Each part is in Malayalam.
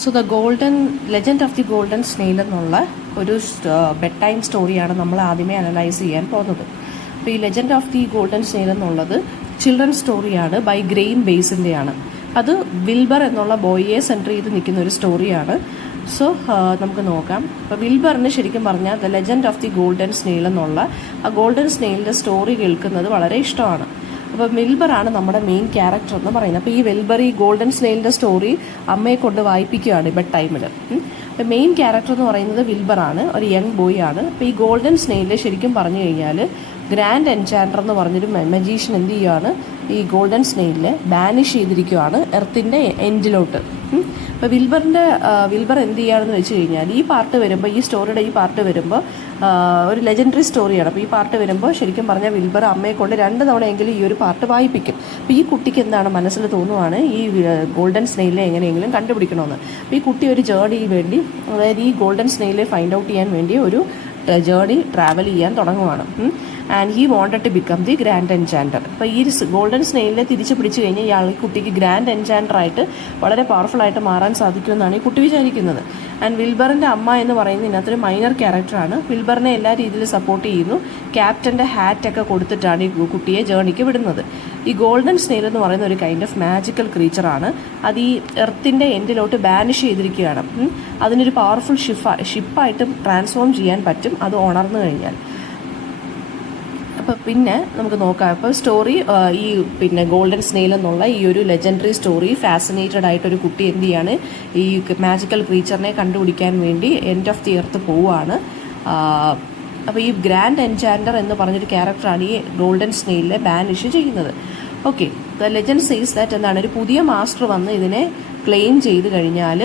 So legend of the golden snail എന്നുള്ള ഒരു ബെഡ് ടൈം സ്റ്റോറിയാണ് നമ്മൾ ആദ്യമേ അനലൈസ് ചെയ്യാൻ പോകുന്നത്. അപ്പോൾ ഈ legend of the golden snail എന്നുള്ളത് ചിൽഡ്രൻ സ്റ്റോറിയാണ്, ബൈ ഗ്രെയിം ബേസിൻ്റെയാണ്. അത് വിൽബർ എന്നുള്ള ബോയിയെ സെൻറ്റർ ചെയ്ത് നിൽക്കുന്ന ഒരു സ്റ്റോറിയാണ്. സോ നമുക്ക് നോക്കാം. അപ്പോൾ വിൽബറിന് ശരിക്കും പറഞ്ഞാൽ the legend of the golden snail എന്നുള്ള ആ ഗോൾഡൻ സ്നെയിലിൻ്റെ സ്റ്റോറി കേൾക്കുന്നത് വളരെ ഇഷ്ടമാണ്. അപ്പോൾ വിൽബറാണ് നമ്മുടെ മെയിൻ ക്യാരക്ടർ എന്ന് പറയുന്നത്. അപ്പോൾ ഈ വിൽബർ ഈ ഗോൾഡൻ സ്നെയിലിൻ്റെ സ്റ്റോറി അമ്മയെ കൊണ്ട് വായിപ്പിക്കുകയാണ് ബെഡ് ടൈമിൽ. അപ്പോൾ മെയിൻ ക്യാരക്ടർ എന്ന് പറയുന്നത് വിൽബറാണ്, ഒരു യങ് ബോയ് ആണ്. അപ്പോൾ ഈ ഗോൾഡൻ സ്നെയിലിൽ ശരിക്കും പറഞ്ഞു കഴിഞ്ഞാൽ ഗ്രാൻഡ് എൻചാൻഡർ എന്ന് പറഞ്ഞൊരു മജീഷ്യൻ എന്ത് ചെയ്യുകയാണ്, ഈ ഗോൾഡൻ സ്നെയിലിനെ ബാനിഷ് ചെയ്തിരിക്കുകയാണ് എർത്തിൻ്റെ എൻഡിലോട്ട്. അപ്പോൾ വിൽബർ എന്ത് ചെയ്യുകയാണെന്ന് വെച്ച് കഴിഞ്ഞാൽ ഈ പാർട്ട് വരുമ്പോൾ, ഈ സ്റ്റോറിയുടെ ഈ പാർട്ട് വരുമ്പോൾ ഒരു ലെജൻഡറി സ്റ്റോറിയാണ്. അപ്പോൾ ഈ പാർട്ട് വരുമ്പോൾ ശരിക്കും പറഞ്ഞാൽ വിൽബർ അമ്മയെ കൊണ്ട് 2 തവണയെങ്കിലും ഈ ഒരു പാർട്ട് വായിപ്പിക്കും. അപ്പോൾ ഈ കുട്ടിക്ക് എന്താണ് മനസ്സിൽ തോന്നുവാണ്, ഈ ഗോൾഡൻ സ്നെയിലിനെ എങ്ങനെയെങ്കിലും കണ്ടുപിടിക്കണമെന്ന്. അപ്പോൾ ഈ കുട്ടി ഒരു ജേർണിക്ക് വേണ്ടി, അതായത് ഈ ഗോൾഡൻ സ്നെയിലിനെ ഫൈൻഡ് ഔട്ട് ചെയ്യാൻ വേണ്ടി ഒരു ജേർണി ട്രാവൽ ചെയ്യാൻ തുടങ്ങുവാണ്. And he wanted to become the grand enchanter. അപ്പോൾ ഈ ഗോൾഡൻ സ്നെയിലിനെ തിരിച്ച് പിടിച്ചു കഴിഞ്ഞാൽ ഈ കുട്ടിക്ക് ഗ്രാൻഡ് എൻചാൻഡറായിട്ട് വളരെ പവർഫുള്ളായിട്ട് മാറാൻ സാധിക്കുമെന്നാണ് ഈ കുട്ടി വിചാരിക്കുന്നത്. ആൻഡ് വിൽബറിൻ്റെ അമ്മ എന്ന് പറയുന്നത് ഇതിനകത്തൊരു മൈനർ ക്യാരക്ടറാണ്. വിൽബറിനെ എല്ലാ രീതിയിലും സപ്പോർട്ട് ചെയ്യുന്നു. ക്യാപ്റ്റൻ്റെ ഹാറ്റൊക്കെ കൊടുത്തിട്ടാണ് ഈ കുട്ടിയെ ജേർണിക്ക് വിടുന്നത്. ഈ ഗോൾഡൻ സ്നെയിൽ എന്ന് പറയുന്ന ഒരു കൈൻഡ് ഓഫ് മാജിക്കൽ ക്രീച്ചറാണ്. അത് ഈ എർത്തിൻ്റെ എൻഡിലോട്ട് ബാനിഷ് ചെയ്തിരിക്കുകയാണ്. അതിനൊരു പവർഫുൾ ഷിപ്പായിട്ട് ട്രാൻസ്ഫോം ചെയ്യാൻ പറ്റും അത് ഉണർന്നു കഴിഞ്ഞാൽ. അപ്പോൾ പിന്നെ നമുക്ക് നോക്കാം. അപ്പോൾ സ്റ്റോറി ഈ ഗോൾഡൻ സ്നെയിൽ എന്നുള്ള ഈ ഒരു ലെജൻഡറി സ്റ്റോറി ഫാസിനേറ്റഡ് ആയിട്ടൊരു കുട്ടി എന്ത് ചെയ്യാണ്, ഈ മാജിക്കൽ ക്രീച്ചറിനെ കണ്ടുപിടിക്കാൻ വേണ്ടി എൻഡ് ഓഫ് ദി എർത്ത് പോവുകയാണ്. അപ്പോൾ ഈ ഗ്രാൻഡ് എൻചാൻഡർ എന്ന് പറഞ്ഞൊരു ക്യാരക്ടറാണ് ഈ ഗോൾഡൻ സ്നെയിലിനെ ബാനിഷ് ചെയ്യുന്നത്. Okay, the legend says that എന്താണ്, ഒരു പുതിയ മാസ്റ്റർ വന്ന് ഇതിനെ ക്ലെയിം ചെയ്ത് കഴിഞ്ഞാൽ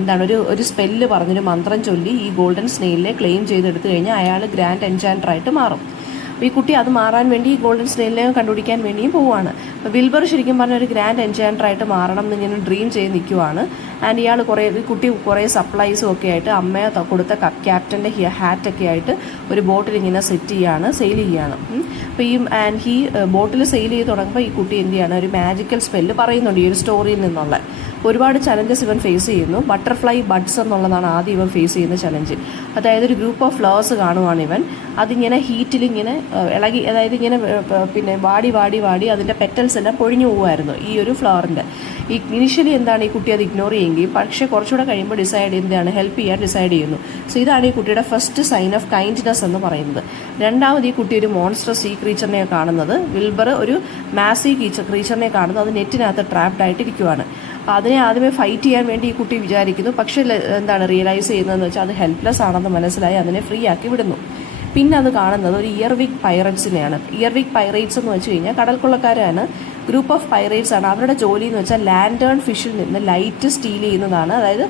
എന്താണ്, ഒരു സ്പെല്ല് പറഞ്ഞൊരു മന്ത്രം ചൊല്ലി ഈ ഗോൾഡൻ സ്നെയിലിനെ ക്ലെയിം ചെയ്തെടുത്തു കഴിഞ്ഞാൽ അയാൾ ഗ്രാൻഡ് എൻചാൻഡറായിട്ട് മാറും. അപ്പോൾ ഈ കുട്ടി അത് മാറാൻ വേണ്ടി ഈ ഗോൾഡൻ സ്നെയിലിനെ കണ്ടുപിടിക്കാൻ വേണ്ടിയും പോവുകയാണ്. അപ്പോൾ വിൽബർ ശരിക്കും പറഞ്ഞ ഒരു ഗ്രാൻഡ് എൻചാൻഡറായിട്ട് മാറണം എന്ന് ഇങ്ങനെ ഡ്രീം ചെയ്ത് നിൽക്കുവാണ്. ആൻഡ് ഇയാൾ കുട്ടി കുറേ സപ്ലൈസും ഒക്കെ ആയിട്ട് അമ്മയെ കൊടുത്ത ക്യാപ്റ്റൻ്റെ ഹാറ്റൊക്കെ ആയിട്ട് ഒരു ബോട്ടിൽ ഇങ്ങനെ സെറ്റ് ചെയ്യാണ്, സെയിൽ ചെയ്യുകയാണ്. അപ്പോൾ ഈ ബോട്ടിൽ സെയിൽ ചെയ്ത് തുടങ്ങുമ്പോൾ ഈ കുട്ടി എന്ത് ചെയ്യാണ്, ഒരു മാജിക്കൽ സ്പെല്ല് പറയുന്നുണ്ട് ഈ ഒരു സ്റ്റോറിയിൽ നിന്നുള്ള. ഒരുപാട് ചലഞ്ചസ് ഇവൻ ഫേസ് ചെയ്യുന്നു. ബട്ടർഫ്ലൈ ബഡ്സ് എന്നുള്ളതാണ് ആദ്യം ഇവൻ ഫേസ് ചെയ്യുന്ന ചലഞ്ച്. അതായത് ഒരു ഗ്രൂപ്പ് ഓഫ് ഫ്ലവേഴ്സ് കാണുവാണ് ഇവൻ. അതിങ്ങനെ ഹീറ്റിൽ ഇങ്ങനെ ഇളകി, അതായത് ഇങ്ങനെ വാടി അതിൻ്റെ പെറ്റൽസ് എല്ലാം പൊഴിഞ്ഞു പോകുമായിരുന്നു ഈ ഒരു ഫ്ലവറിൻ്റെ. ഇനിഷ്യലി എന്താണ്, ഈ കുട്ടി അത് ഇഗ്നോർ ചെയ്യുകയും പക്ഷേ കുറച്ചുകൂടെ കഴിയുമ്പോൾ ഹെൽപ്പ് ചെയ്യാൻ ഡിസൈഡ് ചെയ്യുന്നു. സോ ഇതാണ് ഈ കുട്ടിയുടെ ഫസ്റ്റ് സൈൻ ഓഫ് കൈൻഡ്നെസ് എന്ന് പറയുന്നത്. രണ്ടാമത് ഈ കുട്ടി ഒരു മോൺസ്ട്രസ് സീ ക്രീച്ചറിനെ കാണുന്നത്. വിൽബർ ഒരു മാസി ക്രീച്ചറിനെ കാണുന്നത്. അത് നെറ്റിനകത്ത് ട്രാപ്ഡ് ആയിട്ട് ഇരിക്കുവാണ്. അപ്പോൾ അതിനെ ആദ്യമേ ഫൈറ്റ് ചെയ്യാൻ വേണ്ടി ഈ കുട്ടി വിചാരിക്കുന്നു. പക്ഷേ എന്താണ് റിയലൈസ് ചെയ്യുന്നതെന്ന് വെച്ചാൽ അത് ഹെൽപ്ലെസ് ആണെന്ന് മനസ്സിലായി അതിനെ ഫ്രീ ആക്കി വിടുന്നു. പിന്നെ അത് കാണുന്നത് ഒരു ഇയർവിക് പൈറേറ്റ്സിനെയാണ്. ഇയർവിക് പൈറേറ്റ്സ് എന്ന് വെച്ച് കഴിഞ്ഞാൽ കടൽക്കൊള്ളക്കാരാണ്, ഗ്രൂപ്പ് ഓഫ് പൈറേറ്റ്സ് ആണ്. അവരുടെ ജോലി എന്ന് വെച്ചാൽ ലാൻഡേൺ ഫിഷിൽ നിന്ന് ലൈറ്റ് സ്റ്റീൽ ചെയ്യുന്നതാണ്. അതായത്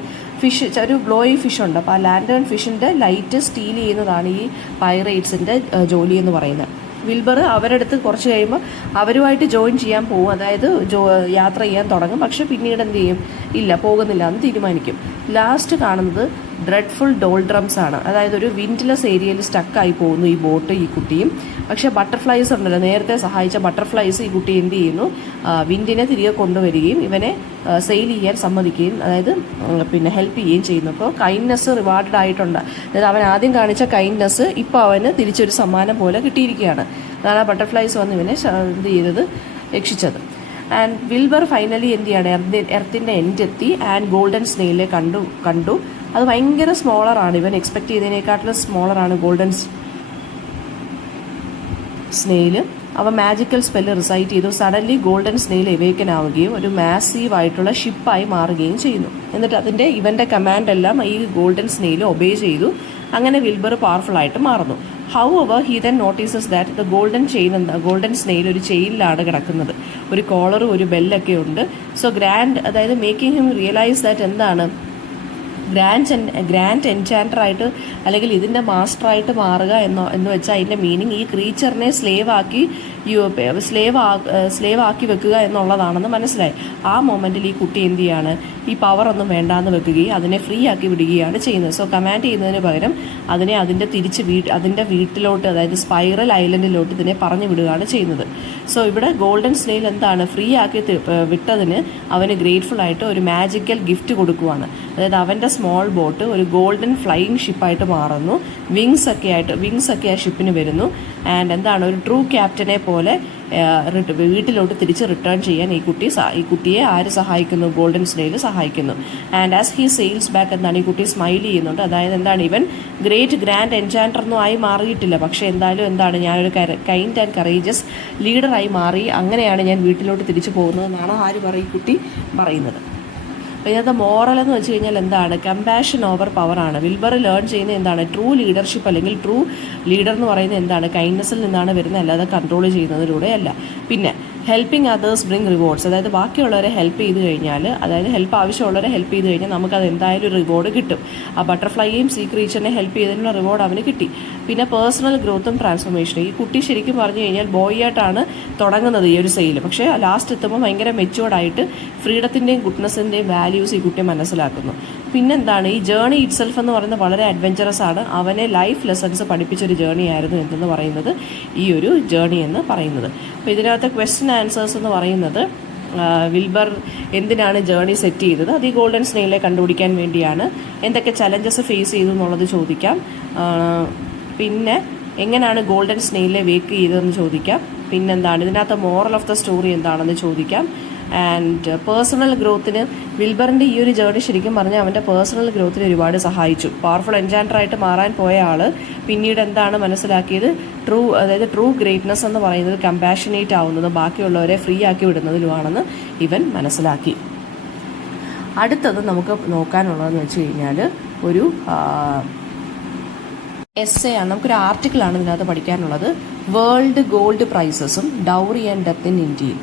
ഒരു ഗ്ലോയി ഫിഷ് ഉണ്ട്, അപ്പോൾ ആ ലാൻഡേൺ ഫിഷിൻ്റെ ലൈറ്റ് സ്റ്റീൽ ചെയ്യുന്നതാണ് ഈ പൈറേറ്റ്സിൻ്റെ ജോലി എന്ന് പറയുന്നത്. വിൽബർ അവരടുത്ത് കുറച്ച് കഴിയുമ്പോൾ അവരുമായിട്ട് ജോയിൻ ചെയ്യാൻ പോകും, അതായത് യാത്ര ചെയ്യാൻ തുടങ്ങും. പക്ഷെ പിന്നീട് എന്ത് ചെയ്യും, ഇല്ല പോകുന്നില്ല എന്ന് തീരുമാനിക്കും. ലാസ്റ്റ് കാണുന്നത് ഡ്രെഡ്ഫുൾ ഡോൾഡ്രംസ് ആണ്. അതായത് ഒരു വിൻഡ്ലെസ് ഏരിയയിൽ സ്റ്റക്കായി പോകുന്നു ഈ ബോട്ട്, ഈ കുട്ടിയും. പക്ഷേ ബട്ടർഫ്ലൈസ് ഉണ്ടല്ലോ, നേരത്തെ സഹായിച്ച ബട്ടർഫ്ലൈസ് ഈ കുട്ടി എന്ത് ചെയ്യുന്നു, വിൻഡിനെ തിരികെ കൊണ്ടുവരികയും ഇവനെ സെയിൽ ചെയ്യാൻ സമ്മതിക്കുകയും, അതായത് ഹെൽപ്പ് ചെയ്യുകയും ചെയ്യുന്നു. അപ്പോൾ കൈൻഡ്നെസ് റിവാർഡഡ് ആയിട്ടുണ്ട്. അതായത് അവൻ ആദ്യം കാണിച്ച കൈൻഡ്നെസ് ഇപ്പോൾ അവന് തിരിച്ചൊരു സമ്മാനം പോലെ കിട്ടിയിരിക്കുകയാണ്. അതാണ് ആ ബട്ടർഫ്ലൈസ് വന്ന് ഇവനെ എന്ത് ചെയ്തത്, രക്ഷിച്ചത്. ആൻഡ് വിൽബർ ഫൈനലി എന്ത് ചെയ്യാണ്, എർത്തിൻ്റെ എൻഡെത്തി ആൻഡ് ഗോൾഡൻ സ്നെയിലെ കണ്ടു. അത് ഭയങ്കര സ്മോളറാണ്, ഇവൻ എക്സ്പെക്ട് ചെയ്തതിനേക്കാട്ടിലും സ്മോളറാണ് ഗോൾഡൻ സ്നെയിൽ. അവ മാജിക്കൽ സ്പെല്ല് റിസൈറ്റ് ചെയ്തു. സഡൻലി ഗോൾഡൻ സ്നെയിൽ എവേക്കൻ ആവുകയും ഒരു മാസീവ് ആയിട്ടുള്ള ഷിപ്പായി മാറുകയും ചെയ്യുന്നു. എന്നിട്ട് ഇവൻ്റെ കമാൻഡെല്ലാം ഈ ഗോൾഡൻ സ്നെയിൽ ഒബേ ചെയ്തു. അങ്ങനെ വിൽബർ പവർഫുൾ ആയിട്ട് മാറുന്നു. However, he then notices that the golden snail ഒരു ചെയിനിലാണ് കിടക്കുന്നത്. ഒരു കോളറും ഒരു ബെല്ലൊക്കെ ഉണ്ട്. സോ അതായത് മേക്കിംഗ് ഹിം റിയലൈസ് ദാറ്റ് എന്താണ്, ഗ്രാൻഡ് എൻചാൻഡറായിട്ട് അല്ലെങ്കിൽ ഇതിൻ്റെ മാസ്റ്ററായിട്ട് മാറുക എന്ന് വെച്ചാൽ അതിൻ്റെ മീനിങ് ഈ ക്രീച്ചറിനെ സ്ലേവ് ആക്കി വെക്കുക എന്നുള്ളതാണെന്ന് മനസ്സിലായി. ആ മൊമെൻറ്റിൽ ഈ കുട്ടി എന്ത് ചെയ്യാണ്, ഈ പവർ ഒന്നും വേണ്ടാന്ന് വെക്കുകയും അതിനെ ഫ്രീ ആക്കി വിടുകയാണ് ചെയ്യുന്നത്. സോ കമാൻഡ് ചെയ്യുന്നതിന് പകരം അതിനെ അതിൻ്റെ അതിൻ്റെ വീട്ടിലോട്ട്, അതായത് സ്പൈറൽ ഐലൻഡിലോട്ട് ഇതിനെ പറഞ്ഞു വിടുകയാണ് ചെയ്യുന്നത്. സോ ഇവിടെ ഗോൾഡൻ സ്നെയിൽ എന്താണ്, ഫ്രീ ആക്കി വിട്ടതിന് അവന് ഗ്രേറ്റ്ഫുൾ ആയിട്ട് ഒരു മാജിക്കൽ ഗിഫ്റ്റ് കൊടുക്കുവാണ്. അതായത് അവൻ്റെ സ്മോൾ ബോട്ട് ഒരു ഗോൾഡൻ ഫ്ലൈയിങ് ഷിപ്പായിട്ട് മാറുന്നു. വിങ്സ് ഒക്കെ ആ ഷിപ്പിന് വരുന്നു. ആൻഡ് എന്താണ്, ഒരു ട്രൂ ക്യാപ്റ്റനെ പോലെ വീട്ടിലോട്ട് തിരിച്ച് റിട്ടേൺ ചെയ്യാൻ ഈ കുട്ടിയെ ആര് സഹായിക്കുന്നു, ഗോൾഡൻ സ്നെയിൽ സഹായിക്കുന്നു. And as he sales back എന്താണ്, ഈ കുട്ടി സ്മൈൽ ചെയ്യുന്നുണ്ട്. അതായത് എന്താണ്, ഇവൻ ഗ്രാൻഡ് എൻചാൻറ്റർ ഒന്നും ആയി മാറിയിട്ടില്ല, പക്ഷേ എന്തായാലും എന്താണ്, ഞാനൊരു കൈൻഡ് ആൻഡ് കറേജസ് ലീഡറായി മാറി, അങ്ങനെയാണ് ഞാൻ വീട്ടിലോട്ട് തിരിച്ചു പോകുന്നതെന്നാണ് ഈ കുട്ടി പറയുന്നത്. അപ്പോൾ ഇതിനകത്ത് മോറൽ എന്ന് വെച്ച് കഴിഞ്ഞാൽ എന്താണ്, കമ്പാഷൻ ഓവർ പവറാണ്. വിൽബർ ലേൺ ചെയ്യുന്നത് എന്താണ്, ട്രൂ ലീഡർഷിപ്പ് അല്ലെങ്കിൽ ട്രൂ ലീഡർ എന്ന് പറയുന്നത് എന്താണ്, കൈൻഡ്നെസ്സിൽ നിന്നാണ് വരുന്നത്, അല്ലാതെ കൺട്രോൾ ചെയ്യുന്നതിലൂടെ അല്ല. പിന്നെ ഹെൽപ്പിംഗ് അതേഴ്സ് ബ്രിങ് റിവാർഡ്സ്, അതായത് ബാക്കിയുള്ളവരെ ഹെൽപ്പ് ചെയ്ത് കഴിഞ്ഞാൽ, അതായത് ഹെൽപ്പ് ആവശ്യമുള്ളവരെ ഹെൽപ്പ് ചെയ്ത് കഴിഞ്ഞാൽ നമുക്കത് എന്തായാലും ഒരു റിവാർഡ് കിട്ടും. ആ ബട്ടർഫ്ലൈയെയും സീ ക്രീച്ചറിനെ ഹെൽപ്പ് ചെയ്തതിനുള്ള റിവാർഡ് അവന് കിട്ടി. പിന്നെ പേഴ്സണൽ ഗ്രോത്തും ട്രാൻസ്ഫോർമേഷനും. ഈ കുട്ടി ശരിക്കും പറഞ്ഞു കഴിഞ്ഞാൽ ബോയ് ആയിട്ടാണ് തുടങ്ങുന്നത് ഈ ഒരു സെയിൽ, പക്ഷേ ലാസ്റ്റ് എത്തുമ്പോൾ ഭയങ്കര മെച്ചുവേർഡായിട്ട് ഫ്രീഡത്തിൻ്റെയും ഗുഡ്നെസ്സിൻ്റെയും വാല്യൂസ് ഈ കുട്ടി മനസ്സിലാക്കുന്നു. പിന്നെന്താണ്, ഈ ജേർണി ഇറ്റ്സെൽഫ് എന്ന് പറയുന്നത് വളരെ അഡ്വഞ്ചറസ് ആണ്. അവനെ ലൈഫ് ലെസൺസ് പഠിപ്പിച്ചൊരു ജേർണി ആയിരുന്നു എന്തെന്ന് പറയുന്നത്, ഈ ഒരു ജേർണി എന്ന് പറയുന്നത്. അപ്പോൾ ഇതിനകത്ത് ക്വസ്റ്റ്യൻ ആൻസേഴ്സ് എന്ന് പറയുന്നത്, വിൽബർ എന്തിനാണ് ജേർണി സെറ്റ് ചെയ്തത്, അത് ഈ ഗോൾഡൻ സ്നെയിലെ കണ്ടുപിടിക്കാൻ വേണ്ടിയാണ്. എന്തൊക്കെ ചലഞ്ചസ് ഫേസ് ചെയ്തു എന്നുള്ളത് ചോദിക്കാം. പിന്നെ എങ്ങനെയാണ് ഗോൾഡൻ സ്നെയിലെ വേക്ക് ചെയ്തതെന്ന് ചോദിക്കാം. പിന്നെന്താണ് ഇതിനകത്ത് മോറൽ ഓഫ് ദ സ്റ്റോറി എന്താണെന്ന് ചോദിക്കാം. ആൻഡ് പേഴ്സണൽ ഗ്രോത്തിന് വിൽബറിൻ്റെ ഈ ഒരു ജേർണി ശരിക്കും പറഞ്ഞാൽ അവൻ്റെ പേഴ്സണൽ ഗ്രോത്തിന് ഒരുപാട് സഹായിച്ചു. പവർഫുൾ എൻചാൻറ്ററായിട്ട് മാറാൻ പോയ ആൾ പിന്നീട് എന്താണ് മനസ്സിലാക്കിയത്, അതായത് ട്രൂ ഗ്രേറ്റ്നെസ് എന്ന് പറയുന്നത് കമ്പാഷനേറ്റ് ആവുന്നതും ബാക്കിയുള്ളവരെ ഫ്രീ ആക്കി വിടുന്നതിലുമാണെന്ന് ഇവൻ മനസ്സിലാക്കി. അടുത്തത് നമുക്ക് നോക്കാനുള്ളതെന്ന് വെച്ച് കഴിഞ്ഞാൽ ഒരു എസ്സേ ആണ്, നമുക്കൊരു ആർട്ടിക്കിളാണ് ഇതിനകത്ത് പഠിക്കാനുള്ളത്. വേൾഡ് ഗോൾഡ് പ്രൈസസും ഡൗറി ആൻഡ് ഡെത്ത് ഇൻ ഇന്ത്യയിൽ.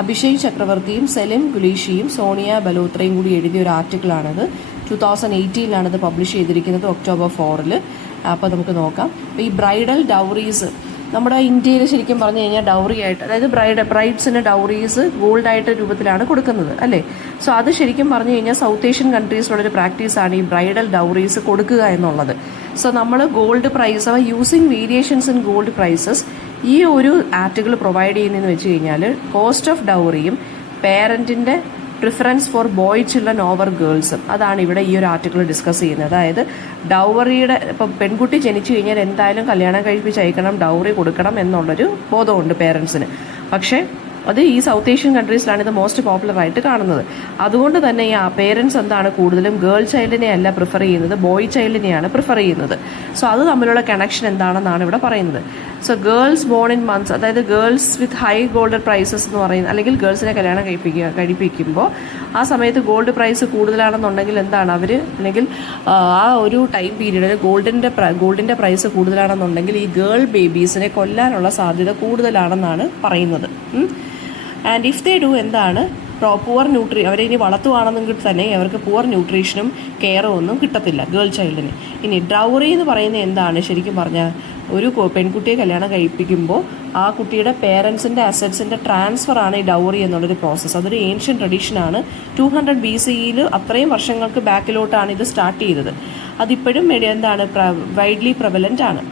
അഭിഷേക് ചക്രവർത്തിയും സെലിം ഗുലീഷിയും സോണിയ ബലോത്രയും കൂടി എഴുതിയ ഒരു ആർട്ടിക്കിളാണിത്. 2018 പബ്ലിഷ് ചെയ്തിരിക്കുന്നത്, October 4. അപ്പോൾ നമുക്ക് നോക്കാം. അപ്പോൾ ഈ ബ്രൈഡൽ ഡൗറീസ് നമ്മുടെ ഇന്ത്യയിൽ ശരിക്കും പറഞ്ഞു കഴിഞ്ഞാൽ ഡൗറി ആയിട്ട്, അതായത് ബ്രൈഡ്സിന് ഡൗറീസ് ഗോൾഡായിട്ട് രൂപത്തിലാണ് കൊടുക്കുന്നത് അല്ലേ. സോ അത് ശരിക്കും പറഞ്ഞു കഴിഞ്ഞാൽ സൗത്ത് ഏഷ്യൻ കൺട്രീസിലുള്ളൊരു പ്രാക്ടീസാണ് ഈ ബ്രൈഡൽ ഡൗറീസ് കൊടുക്കുക എന്നുള്ളത്. സോ നമ്മൾ gold price using variations in gold prices ഈ ഒരു ആർട്ടിക്കിൾ പ്രൊവൈഡ് ചെയ്യുന്നതെന്ന് വെച്ച് കഴിഞ്ഞാൽ കോസ്റ്റ് ഓഫ് ഡൗറിയും പേരൻറ്റിൻ്റെ preference for boy children over ഗേൾസും, അതാണ് ഇവിടെ ഈ ഒരു ആർട്ടിക്കിൾ ഡിസ്കസ് ചെയ്യുന്നത്. അതായത് ഡൗറിയുടെ ഇപ്പം പെൺകുട്ടി ജനിച്ചു കഴിഞ്ഞാൽ എന്തായാലും കല്യാണം കഴിപ്പിച്ച് അയക്കണം, ഡൗറി കൊടുക്കണം എന്നുള്ളൊരു ബോധമുണ്ട് പേരൻസിന്. പക്ഷേ അത് ഈ സൗത്ത് ഏഷ്യൻ കൺട്രീസിലാണ് ഇത് മോസ്റ്റ് പോപ്പുലർ ആയിട്ട് കാണുന്നത്. അതുകൊണ്ട് തന്നെ ഈ പേരൻസ് എന്താണ് കൂടുതലും ഗേൾ ചൈൽഡിനെ അല്ല പ്രിഫർ ചെയ്യുന്നത്, ബോയ് ചൈൽഡിനെയാണ് പ്രിഫർ ചെയ്യുന്നത്. സോ അത് തമ്മിലുള്ള കണക്ഷൻ എന്താണെന്നാണ് ഇവിടെ പറയുന്നത്. So girls born in months, അതായത് girls with high gold prices എന്ന് പറയുന്നത്, അല്ലെങ്കിൽ ഗേൾസിനെ കല്യാണം കഴിപ്പിക്കുമ്പോൾ ആ സമയത്ത് ഗോൾഡ് പ്രൈസ് കൂടുതലാണെന്നുണ്ടെങ്കിൽ എന്താണ് അവർ, അല്ലെങ്കിൽ ആ ഒരു ടൈം പീരീഡിൽ ഗോൾഡിൻ്റെ പ്രൈസ് കൂടുതലാണെന്നുണ്ടെങ്കിൽ ഈ ഗേൾ ബേബീസിനെ കൊല്ലാനുള്ള സാധ്യത കൂടുതലാണെന്നാണ് പറയുന്നത്. ആൻഡ് ഇഫ് ദേ ഡു എന്താണ്, പുവർ അവരെ ഇനി വളർത്തുവാണെന്നെങ്കിൽ തന്നെ അവർക്ക് പുവർ ന്യൂട്രീഷനും കെയറും ഒന്നും കിട്ടത്തില്ല ഗേൾ ചൈൽഡിന്. ഇനി ഡൗറി എന്ന് പറയുന്നത് എന്താണ്, ശരിക്കും പറഞ്ഞാൽ ഒരു പെൺകുട്ടിയെ കല്യാണം കഴിപ്പിക്കുമ്പോൾ ആ കുട്ടിയുടെ പേരൻസിൻ്റെ അസറ്റ്സിൻ്റെ ട്രാൻസ്ഫറാണ് ഈ ഡൗറി എന്നുള്ളൊരു പ്രോസസ്സ്. അതൊരു ഏൻഷ്യൻ ട്രഡീഷനാണ്. 200 BCE അത്രയും വർഷങ്ങൾക്ക് ബാക്കിലോട്ടാണ് ഇത് സ്റ്റാർട്ട് ചെയ്തത്. അതിപ്പോഴും എന്താണ് വൈഡ്ലി പ്രവലൻ്റ് ആണ്.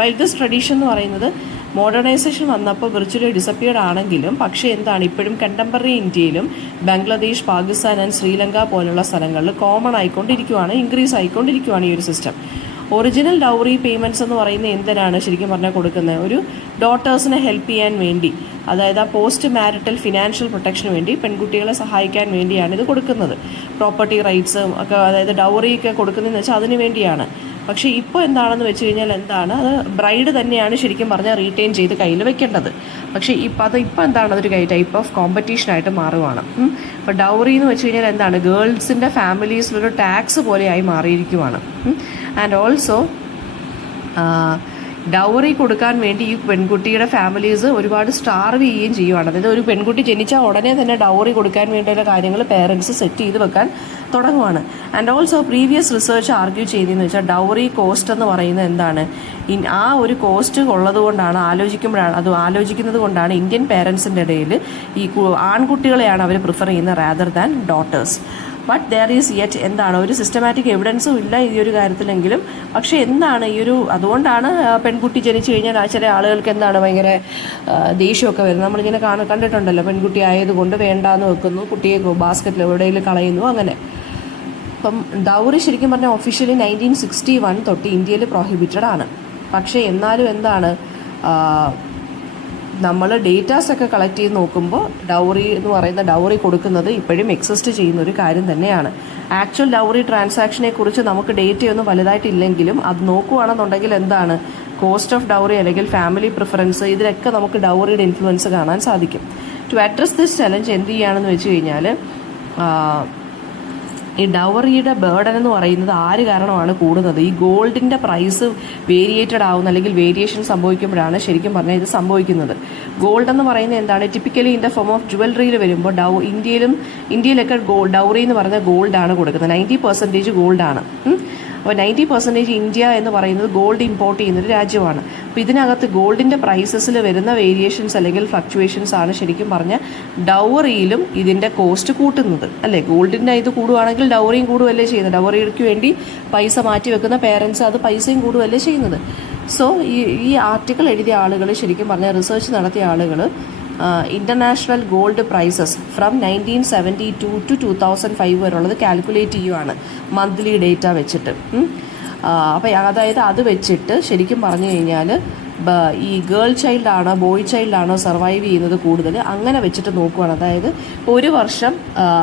വൈൽ ദിസ് ട്രഡീഷൻ എന്ന് പറയുന്നത് മോഡേണൈസേഷൻ വന്നപ്പോൾ വിർച്വലി ഡിസപ്പിയർഡ് ആണെങ്കിലും പക്ഷേ എന്താണ് ഇപ്പോഴും കണ്ടംപററി ഇന്ത്യയിലും ബംഗ്ലാദേശ്, പാകിസ്ഥാൻ ആൻഡ് ശ്രീലങ്ക പോലുള്ള സ്ഥലങ്ങളിൽ കോമൺ ആയിക്കൊണ്ടിരിക്കുകയാണ്, ഇൻക്രീസ് ആയിക്കൊണ്ടിരിക്കുകയാണ് ഈ ഒരു സിസ്റ്റം. ഒറിജിനൽ ഡൗറി പേയ്മെൻറ്റ്സ് എന്ന് പറയുന്നത് എന്തിനാണ് ശരിക്കും പറഞ്ഞാൽ കൊടുക്കുന്നത്, ഒരു ഡോട്ടേഴ്സിനെ ഹെൽപ്പ് ചെയ്യാൻ വേണ്ടി, അതായത് ആ പോസ്റ്റ് മാരിറ്റൽ ഫിനാൻഷ്യൽ പ്രൊട്ടക്ഷന് വേണ്ടി പെൺകുട്ടികളെ സഹായിക്കാൻ വേണ്ടിയാണ് ഇത് കൊടുക്കുന്നത്. പ്രോപ്പർട്ടി റൈറ്റ്സ് ഒക്കെ, അതായത് ഡൗറിയൊക്കെ കൊടുക്കുന്നതെന്ന് വെച്ചാൽ അതിന് വേണ്ടിയാണ്. പക്ഷേ ഇപ്പോൾ എന്താണെന്ന് വെച്ച് കഴിഞ്ഞാൽ എന്താണ്, അത് ബ്രൈഡ് തന്നെയാണ് ശരിക്കും പറഞ്ഞാൽ റീറ്റെയിൻ ചെയ്ത് കയ്യിൽ വെക്കേണ്ടത്. പക്ഷേ ഇപ്പോൾ എന്താണ്, അതൊരു ടൈപ്പ് ഓഫ് കോമ്പറ്റീഷനായിട്ട് മാറുകയാണ്. ഇപ്പോൾ ഡൗറി എന്ന് വെച്ച് കഴിഞ്ഞാൽ എന്താണ്, ഗേൾസിൻ്റെ ഫാമിലീസിലൊരു ടാക്സ് പോലെയായി മാറിയിരിക്കുവാണ്. ആൻഡ് ഓൾസോ ഡൗറി കൊടുക്കാൻ വേണ്ടി ഈ പെൺകുട്ടിയുടെ ഫാമിലീസ് ഒരുപാട് സ്റ്റാർവ് ചെയ്യുകയും ചെയ്യുവാണ്. അതായത് ഒരു പെൺകുട്ടി ജനിച്ചാൽ ഉടനെ തന്നെ ഡൗറി കൊടുക്കാൻ വേണ്ടിയുള്ള കാര്യങ്ങൾ പേരൻസ് സെറ്റ് ചെയ്ത് വെക്കാൻ തുടങ്ങുവാണ്. And also previous research argue ചെയ്തതെന്ന് വെച്ചാൽ ഡൗറി കോസ്റ്റ് എന്ന് പറയുന്നത് എന്താണ്, ആ ഒരു കോസ്റ്റ് ഉള്ളത് കൊണ്ടാണ് ആലോചിക്കുന്നത് കൊണ്ടാണ് ഇന്ത്യൻ പേരൻസിൻ്റെ ഇടയിൽ ഈ ആൺകുട്ടികളെയാണ് അവർ പ്രിഫർ ചെയ്യുന്നത് rather than daughters. But there is yet എന്താണ് ഒരു സിസ്റ്റമാറ്റിക് എവിഡൻസും ഇല്ല ഈ ഒരു കാര്യത്തിലെങ്കിലും. പക്ഷേ എന്താണ് അതുകൊണ്ടാണ് പെൺകുട്ടി ജനിച്ചു കഴിഞ്ഞാൽ ചില ആളുകൾക്ക് എന്താണ് ഭയങ്കര ദേഷ്യമൊക്കെ വരുന്നത്. നമ്മളിങ്ങനെ കണ്ടിട്ടുണ്ടല്ലോ, പെൺകുട്ടി ആയതുകൊണ്ട് വേണ്ടാന്ന് വെക്കുന്നു, കുട്ടിയെ ബാസ്ക്കറ്റിൽ എവിടെയെങ്കിലും കളയുന്നു, അങ്ങനെ. അപ്പം ഡൗറി ശരിക്കും പറഞ്ഞാൽ ഒഫീഷ്യലി 1961 തൊട്ട് ഇന്ത്യയിൽ പ്രോഹിബിറ്റഡ് ആണ്. പക്ഷേ എന്നാലും എന്താണ് നമ്മൾ ഡേറ്റാസൊക്കെ കളക്ട് ചെയ്ത് നോക്കുമ്പോൾ ഡൗറി കൊടുക്കുന്നത് ഇപ്പോഴും എക്സിസ്റ്റ് ചെയ്യുന്ന ഒരു കാര്യം തന്നെയാണ്. ആക്ച്വൽ ഡൗറി ട്രാൻസാക്ഷനെ കുറിച്ച് നമുക്ക് ഡേറ്റയൊന്നും വലുതായിട്ടില്ലെങ്കിലും അത് നോക്കുകയാണെന്നുണ്ടെങ്കിൽ എന്താണ് കോസ്റ്റ് ഓഫ് ഡൗറി അല്ലെങ്കിൽ ഫാമിലി പ്രിഫറൻസ്, ഇതിലൊക്കെ നമുക്ക് ഡൗറിയുടെ ഇൻഫ്ലുവൻസ് കാണാൻ സാധിക്കും. ടു അഡ്രസ് ദിസ് ചലഞ്ച് എന്ത് ചെയ്യുകയാണെന്ന് വെച്ച് കഴിഞ്ഞാൽ ഈ ഡൗറിയുടെ ബേർഡൻ എന്ന് പറയുന്നത് ആര് കാരണമാണ് കൂടുന്നത്, ഈ ഗോൾഡിൻ്റെ പ്രൈസ് വേരിയേറ്റഡ് ആവുന്ന അല്ലെങ്കിൽ വേരിയേഷൻ സംഭവിക്കുമ്പോഴാണ് ശരിക്കും പറഞ്ഞാൽ ഇത് സംഭവിക്കുന്നത്. ഗോൾഡ് എന്ന് പറയുന്നത് എന്താണ്, typically in the form of ജുവലറിയിൽ വരുമ്പോൾ ഇന്ത്യയിലൊക്കെ ഡൗറി എന്ന് പറയുന്നത് ഗോൾഡാണ് കൊടുക്കുന്നത്. 90% ഗോൾഡാണ്. അപ്പോൾ 90% ഇന്ത്യ എന്ന് പറയുന്നത് ഗോൾഡ് ഇമ്പോർട്ട് ചെയ്യുന്നൊരു രാജ്യമാണ്. അപ്പോൾ ഇതിനകത്ത് ഗോൾഡിൻ്റെ പ്രൈസസിൽ വരുന്ന വേരിയേഷൻസ് അല്ലെങ്കിൽ ഫ്ലക്ച്വേഷൻസ് ആണ് ശരിക്കും പറഞ്ഞാൽ ഡൗറിയിലും ഇതിൻ്റെ കോസ്റ്റ് കൂട്ടുന്നത്, അല്ലേ? ഗോൾഡിൻ്റെ ഇത് കൂടുകയാണെങ്കിൽ ഡൗറിയും കൂടുകയല്ലേ ചെയ്യുന്നത്. ഡൗറിക്ക് വേണ്ടി പൈസ മാറ്റി വെക്കുന്ന പേരൻസ് അത് പൈസയും കൂടുകയല്ലേ ചെയ്യുന്നത്. സോ ഈ ആർട്ടിക്കിൾ എഴുതിയ ആളുകൾ ശരിക്കും പറഞ്ഞാൽ റിസർച്ച് നടത്തിയ ആളുകൾ international gold prices from 1972 to 2005 വരെയുള്ളത് കാൽക്കുലേറ്റ് ചെയ്യുവാണ് മന്ത്ലി ഡേറ്റ വെച്ചിട്ട്. അപ്പോൾ അതായത് അത് വെച്ചിട്ട് ശരിക്കും പറഞ്ഞു കഴിഞ്ഞാൽ ഈ ഗേൾ ചൈൽഡാണോ ബോയ് ചൈൽഡാണോ സർവൈവ് ചെയ്യുന്നത് കൂടുതൽ, അങ്ങനെ വെച്ചിട്ട് നോക്കുവാണ്. അതായത് ഒരു വർഷം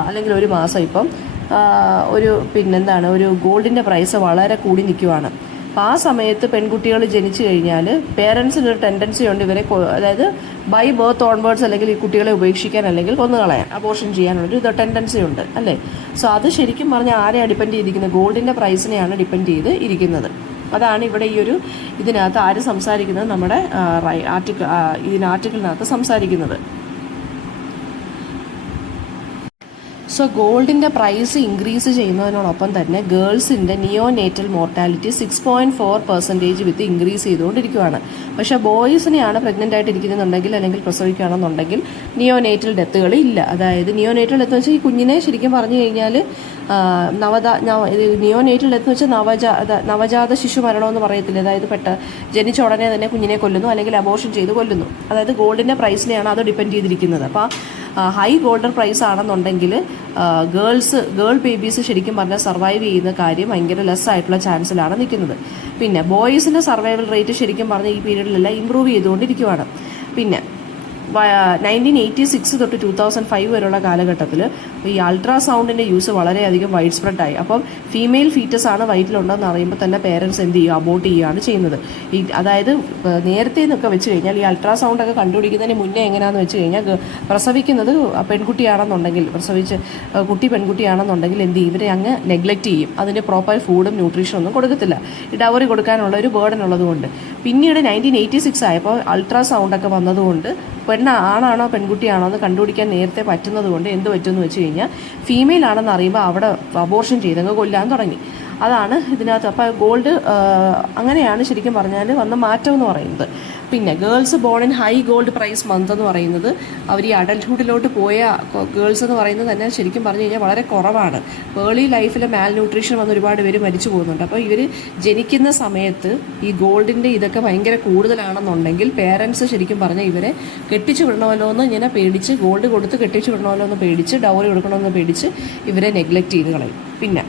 അല്ലെങ്കിൽ ഒരു മാസം ഇപ്പം ഒരു ഗോൾഡിൻ്റെ പ്രൈസ് വളരെ കൂടി നിൽക്കുവാണ്. അപ്പോൾ ആ സമയത്ത് പെൺകുട്ടികൾ ജനിച്ചു കഴിഞ്ഞാൽ പേരൻസിനൊരു ടെൻഡൻസി ഉണ്ട് ഇവരെ അതായത് ബൈ ബർത്ത് ഓൺവേർഡ്സ് അല്ലെങ്കിൽ ഈ കുട്ടികളെ ഉപേക്ഷിക്കാൻ അല്ലെങ്കിൽ കൊന്നുകളയാൻ, അബോർഷൻ ചെയ്യാനുള്ളൊരു ടെൻഡൻസി ഉണ്ട്, അല്ലേ? സോ അത് ശരിക്കും പറഞ്ഞാൽ ആരെയാണ് ഡിപ്പെൻഡ് ചെയ്തിരിക്കുന്നത്, ഗോൾഡിൻ്റെ പ്രൈസിനെയാണ് ഡിപ്പെൻഡ് ചെയ്ത് ഇരിക്കുന്നത്. അതാണ് ഇവിടെ ഇതിനകത്ത് ആര് സംസാരിക്കുന്നത്, നമ്മുടെ ആർട്ടിക്കിളിനകത്ത് സംസാരിക്കുന്നത്. സോ ഗോൾഡിൻ്റെ പ്രൈസ് ഇൻക്രീസ് ചെയ്യുന്നതിനോടൊപ്പം തന്നെ ഗേൾസിൻ്റെ നിയോനേറ്റൽ മോർട്ടാലിറ്റി 6.4% വിത്ത് ഇൻക്രീസ് ചെയ്തുകൊണ്ടിരിക്കുകയാണ്. പക്ഷേ ബോയ്സിനെയാണ് പ്രഗ്നൻ്റ് ആയിട്ടിരിക്കുന്നുണ്ടെങ്കിൽ അല്ലെങ്കിൽ പ്രസവിക്കുകയാണെന്നുണ്ടെങ്കിൽ നിയോനേറ്റൽ ഡെത്തുകൾ ഇല്ല. അതായത് നിയോനേറ്റൽ ഡെത്ത് വെച്ചാൽ ഈ കുഞ്ഞിനെ ശരിക്കും പറഞ്ഞു കഴിഞ്ഞാൽ നിയോനേറ്റൽ ഡെത്ത് വെച്ചാൽ നവജാത ശിശു മരണമെന്ന് പറയത്തില്ല. അതായത് ജനിച്ച ഉടനെ തന്നെ കുഞ്ഞിനെ കൊല്ലുന്നു അല്ലെങ്കിൽ അബോർഷൻ ചെയ്ത് കൊല്ലുന്നു. അതായത് ഗോൾഡിൻ്റെ പ്രൈസിനെയാണ് അത് ഡിപ്പെൻഡ് ചെയ്തിരിക്കുന്നത്. അപ്പോൾ ഹൈ ഗോൾഡൻ പ്രൈസ് ആണെന്നുണ്ടെങ്കിൽ ഗേൾ ബേബീസ് ശരിക്കും പറഞ്ഞാൽ സർവൈവ് ചെയ്യുന്ന കാര്യം ഭയങ്കര ലെസ് ആയിട്ടുള്ള ചാൻസിലാണ് നിൽക്കുന്നത്. പിന്നെ ബോയ്സിൻ്റെ സർവൈവൽ റേറ്റ് ശരിക്കും പറഞ്ഞാൽ ഈ പീരീഡിലെല്ലാം ഇമ്പ്രൂവ് ചെയ്തുകൊണ്ടിരിക്കുകയാണ്. പിന്നെ 1986 തൊട്ട് 2005 വരെയുള്ള കാലഘട്ടത്തിൽ ഈ അൾട്രാസൗണ്ടിൻ്റെ യൂസ് വളരെയധികം വൈഡ് സ്പ്രെഡായി. അപ്പം ഫീമെയിൽ ഫീറ്റസ് ആണ് വയറ്റിലുണ്ടെന്ന് അറിയുമ്പോൾ തന്നെ പേരൻസ് എന്ത് ചെയ്യുക, അബോർട്ട് ചെയ്യുകയാണ് ചെയ്യുന്നത്. അതായത് നേരത്തെ എന്നൊക്കെ വെച്ച് കഴിഞ്ഞാൽ ഈ അൾട്രാസൗണ്ടൊക്കെ കണ്ടുപിടിക്കുന്നതിന് മുന്നേ എങ്ങനെയാണെന്ന് വെച്ച് കഴിഞ്ഞാൽ പ്രസവിക്കുന്നത് പെൺകുട്ടിയാണെന്നുണ്ടെങ്കിൽ കുട്ടി പെൺകുട്ടിയാണെന്നുണ്ടെങ്കിൽ എന്ത് ചെയ്യും, ഇവരെ അങ്ങ് നെഗ്ലക്റ്റ് ചെയ്യും. അതിന് പ്രോപ്പർ ഫുഡും ന്യൂട്രീഷനും ഒന്നും കൊടുക്കത്തില്ല, ഈ ഡൗറി കൊടുക്കാനുള്ള ഒരു ബേർഡൻ ഉള്ളതുകൊണ്ട്. പിന്നീട് 1986 ആയപ്പോൾ അൾട്രാസൗണ്ടൊക്കെ വന്നതുകൊണ്ട് ആണാണോ പെൺകുട്ടിയാണോ എന്ന് കണ്ടുപിടിക്കാൻ നേരത്തെ പറ്റുന്നത് കൊണ്ട് എന്ത് പറ്റുമെന്ന് വെച്ച് കഴിഞ്ഞാൽ ഫീമെയിൽ ആണെന്ന് അറിയുമ്പോൾ അവിടെ അബോർഷൻ ചെയ്തങ്ങ് കൊല്ലാൻ തുടങ്ങി. അതാണ് ഇതിനകത്ത്. അപ്പോൾ ഗോൾഡ് അങ്ങനെയാണ് ശരിക്കും പറഞ്ഞാൽ വന്ന മാറ്റം എന്ന് പറയുന്നത്. പിന്നെ girls born in high gold price month എന്ന് പറയുന്നത് അവർ ഈ അഡൽട്ട്ഹുഡിലോട്ട് പോയ ഗേൾസ് എന്ന് പറയുന്നത് തന്നെ ശരിക്കും പറഞ്ഞു കഴിഞ്ഞാൽ വളരെ കുറവാണ്. ഏർലി ലൈഫിൽ മാൽ ന്യൂട്രീഷൻ വന്ന് ഒരുപാട് പേര് മരിച്ചു പോകുന്നുണ്ട്. അപ്പോൾ ഇവർ ജനിക്കുന്ന സമയത്ത് ഈ ഗോൾഡിൻ്റെ ഇതൊക്കെ ഭയങ്കര കൂടുതലാണെന്നുണ്ടെങ്കിൽ പേരൻസ് ശരിക്കും പറഞ്ഞാൽ ഇവരെ കെട്ടിച്ചു വിടണമല്ലോ എന്ന് ഇങ്ങനെ പേടിച്ച് ഗോൾഡ് കൊടുത്ത് കെട്ടിച്ചു വിടണമല്ലോ എന്ന് പേടിച്ച് ഡൗറി കൊടുക്കണമെന്ന് പേടിച്ച് ഇവരെ നെഗ്ലക്റ്റ് ചെയ്ത് കളയും. പിന്നെ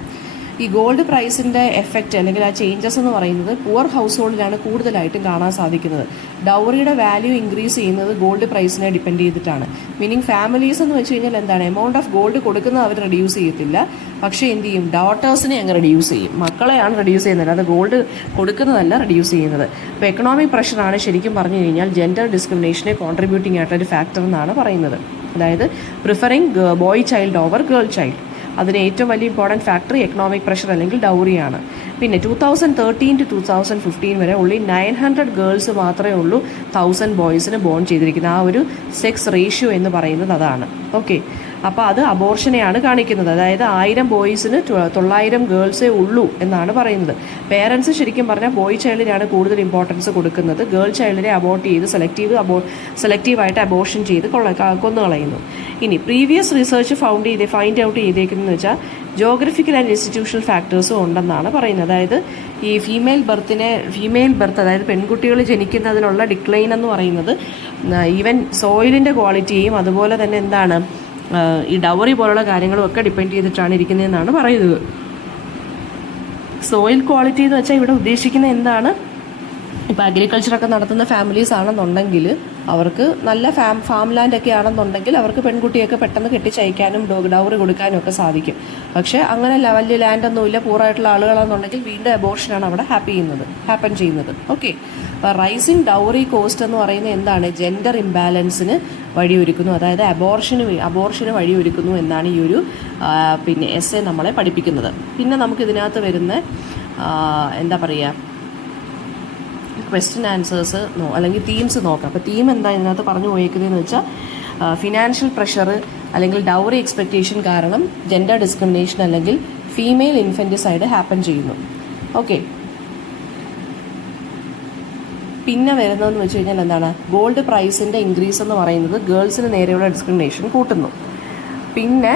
ഈ ഗോൾഡ് പ്രൈസിൻ്റെ എഫക്റ്റ് അല്ലെങ്കിൽ ആ ചേഞ്ചസ് എന്ന് പറയുന്നത് പുവർ ഹൗസ് ഹോൾഡിലാണ് കൂടുതലായിട്ടും കാണാൻ സാധിക്കുന്നത്. ഡൗറിയുടെ വാല്യൂ ഇൻക്രീസ് ചെയ്യുന്നത് ഗോൾഡ് പ്രൈസിനെ ഡിപ്പെൻഡ് ചെയ്തിട്ടാണ്. മീനിങ് ഫാമിലീസ് എന്ന് വെച്ച് കഴിഞ്ഞാൽ എന്താണ്, എമൗണ്ട് ഓഫ് ഗോൾഡ് കൊടുക്കുന്നത് അവർ റെഡ്യൂസ് ചെയ്യത്തില്ല, പക്ഷേ എന്ത് ചെയ്യും, ഡോട്ടേഴ്സിനെ അങ്ങ് റെഡ്യൂസ് ചെയ്യും. മക്കളെയാണ് റെഡ്യൂസ് ചെയ്യുന്നത്, അത് ഗോൾഡ് കൊടുക്കുന്നതല്ല റെഡ്യൂസ് ചെയ്യുന്നത്. അപ്പോൾ എക്കണോമിക് പ്രഷറാണ് ശരിക്കും പറഞ്ഞു കഴിഞ്ഞാൽ ജെൻഡർ ഡിസ്ക്രിമിനേഷനെ കോൺട്രിബ്യൂട്ടിംഗ് ആയിട്ടൊരു ഫാക്ടർ എന്നാണ് പറയുന്നത്. അതായത് preferring boy child over girl child, അതിന് ഏറ്റവും വലിയ ഇമ്പോർട്ടൻറ്റ് ഫാക്ടർ എക്കണോമിക് പ്രഷർ അല്ലെങ്കിൽ ഡൗറിയാണ്. പിന്നെ 2013 to 2015 വരെ ഉള്ളി 900 ഗേൾസ് മാത്രമേ ഉള്ളൂ 1000 ബോയ്സിന് ബോൺ ചെയ്തിരിക്കുന്നത്. ആ ഒരു സെക്സ് റേഷ്യോ എന്ന് പറയുന്നത് അതാണ്. ഓക്കെ, അപ്പോൾ അത് അബോർഷനെയാണ് കാണിക്കുന്നത്. അതായത് 1000 ബോയ്സിന് 900 ഗേൾസേ ഉള്ളൂ എന്നാണ് പറയുന്നത്. പേരൻസ് ശരിക്കും പറഞ്ഞാൽ ബോയ് ചൈൽഡിനാണ് കൂടുതൽ ഇമ്പോർട്ടൻസ് കൊടുക്കുന്നത്. ഗേൾ ചൈൽഡിനെ അബോർട്ട് ചെയ്ത് സെലക്റ്റീവായിട്ട് അബോർഷൻ ചെയ്ത് കൊന്നു കളയുന്നു. ഇനി പ്രീവിയസ് റിസർച്ച് ഫൈൻഡ് ഔട്ട് ചെയ്തേക്കുന്നതെന്ന് വെച്ചാൽ ജോഗ്രഫിക്കൽ ആൻഡ് ഇൻസ്റ്റിറ്റ്യൂഷണൽ ഫാക്ടേഴ്സും ഉണ്ടെന്നാണ് പറയുന്നത്. അതായത് ഈ ഫീമെയിൽ ബർത്ത് അതായത് പെൺകുട്ടികൾ ജനിക്കുന്നതിനുള്ള ഡിക്ലൈൻ എന്ന് പറയുന്നത് ഈവൻ സോയിലിൻ്റെ ക്വാളിറ്റിയും അതുപോലെ തന്നെ എന്താണ് ഈ ഡൗറി പോലുള്ള കാര്യങ്ങളും ഒക്കെ ഡിപ്പെൻഡ് ചെയ്തിട്ടാണ് ഇരിക്കുന്നതെന്നാണ് പറയുന്നത്. സോയിൽ ക്വാളിറ്റി എന്ന് വെച്ചാൽ ഇവിടെ ഉദ്ദേശിക്കുന്നത് എന്താണ്, ഇപ്പോൾ അഗ്രികൾച്ചറൊക്കെ നടത്തുന്ന ഫാമിലീസ് ആണെന്നുണ്ടെങ്കിൽ അവർക്ക് നല്ല ഫാം ലാൻഡൊക്കെ ആണെന്നുണ്ടെങ്കിൽ അവർക്ക് പെൺകുട്ടിയൊക്കെ പെട്ടെന്ന് കെട്ടിച്ചയക്കാനും ഡൗറി കൊടുക്കാനും ഒക്കെ സാധിക്കും. പക്ഷേ അങ്ങനെയല്ല, വലിയ ലാൻഡൊന്നുമില്ല, പൂറായിട്ടുള്ള ആളുകളാണെന്നുണ്ടെങ്കിൽ വീണ്ടും അബോർഷനാണ് അവിടെ ഹാപ്പൻ ചെയ്യുന്നത്. ഓക്കെ, അപ്പോൾ റൈസിങ് ഡൗറി കോസ്റ്റ് എന്ന് പറയുന്നത് എന്താണ്, ജെൻഡർ ഇംബാലൻസിന് വഴിയൊരുക്കുന്നു, അതായത് അബോർഷന് വഴിയൊരുക്കുന്നു എന്നാണ് ഈ ഒരു എസ്സേ നമ്മളെ പഠിപ്പിക്കുന്നത്. പിന്നെ നമുക്ക് ഇതിനകത്ത് വരുന്ന എന്താ പറയുക, ക്വസ്റ്റ്യൻ ആൻസേഴ്സ് അല്ലെങ്കിൽ തീംസ് നോക്കാം. അപ്പോൾ തീം എന്താ ഇതിനകത്ത് പറഞ്ഞു പോയേക്കുന്നതെന്ന് വെച്ചാൽ ഫിനാൻഷ്യൽ പ്രഷർ അല്ലെങ്കിൽ ഡൗറി എക്സ്പെക്റ്റേഷൻ കാരണം ജെൻഡർ ഡിസ്ക്രിമിനേഷൻ അല്ലെങ്കിൽ ഫീമെയിൽ ഇൻഫൻറ്റിസൈഡ് ഹാപ്പൻ ചെയ്യുന്നു. ഓക്കെ, പിന്നെ വരുന്നതെന്ന് വെച്ച് കഴിഞ്ഞാൽ എന്താണ്, ഗോൾഡ് പ്രൈസിൻ്റെ ഇൻക്രീസ് എന്ന് പറയുന്നത് ഗേൾസിന് നേരെയുള്ള ഡിസ്ക്രിമിനേഷൻ കൂട്ടുന്നു. പിന്നെ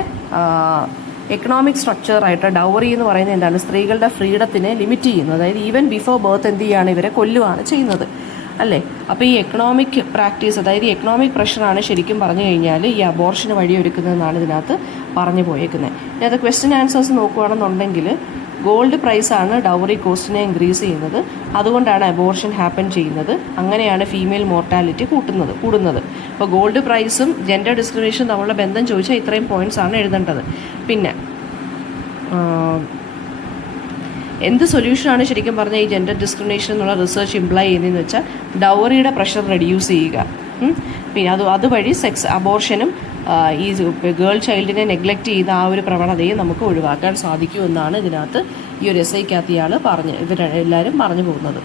എക്കണോമിക് സ്ട്രക്ചറായിട്ട് ഡൗറി എന്ന് പറയുന്നത് എന്താണ്, സ്ത്രീകളുടെ ഫ്രീഡത്തിനെ ലിമിറ്റ് ചെയ്യുന്നു. അതായത് ഈവൻ ബിഫോർ ബർത്ത് എന്ത് ചെയ്യുകയാണ്, ഇവരെ കൊല്ലുകയാണ് ചെയ്യുന്നത് അല്ലേ. അപ്പോൾ ഈ എക്കണോമിക് പ്രാക്ടീസ്, അതായത് ഈ എക്കണോമിക് പ്രഷറാണ് ശരിക്കും പറഞ്ഞു കഴിഞ്ഞാൽ ഈ അബോർഷന് വഴിയൊരുക്കുന്നതെന്നാണ് ഇതിനകത്ത് പറഞ്ഞു പോയേക്കുന്നത്. ഇതിനകത്ത് ക്വസ്റ്റ്യൻ ആൻസേഴ്സ് നോക്കുകയാണെന്നുണ്ടെങ്കിൽ ഗോൾഡ് പ്രൈസാണ് ഡൗറി കോസ്റ്റിനെ ഇൻക്രീസ് ചെയ്യുന്നത്, അതുകൊണ്ടാണ് അബോർഷൻ ഹാപ്പൻ ചെയ്യുന്നത്, അങ്ങനെയാണ് ഫീമെയിൽ മോർട്ടാലിറ്റി കൂടുന്നത്. അപ്പോൾ ഗോൾഡ് പ്രൈസും ജെൻഡർ ഡിസ്ക്രിമിനേഷനും തമ്മിലുള്ള ബന്ധം ചോദിച്ചാൽ ഇത്രയും പോയിന്റ്സ് ആണ് എഴുതേണ്ടത്. പിന്നെ എന്ത് സൊല്യൂഷനാണ് ശരിക്കും പറഞ്ഞാൽ ഈ ജെൻഡർ ഡിസ്ക്രിമിനേഷൻ എന്നുള്ള റിസർച്ച് ഇംപ്ലൈ ചെയ്യുന്നതെന്ന് വെച്ചാൽ ഡൗറിയുടെ പ്രഷർ റെഡ്യൂസ് ചെയ്യുക, പിന്നെ അതുവഴി അബോർഷനും ഈ ഗേൾ ചൈൽഡിനെ നെഗ്ലക്റ്റ് ചെയ്യുന്ന ആ ഒരു പ്രവണതയെ നമുക്ക് ഒഴിവാക്കാൻ സാധിക്കുമെന്നാണ് ഇതിനകത്ത് ഈ ഒരു എസ്സേക്കകത്ത് ഇവരെല്ലാവരും പറഞ്ഞു പോകുന്നത്.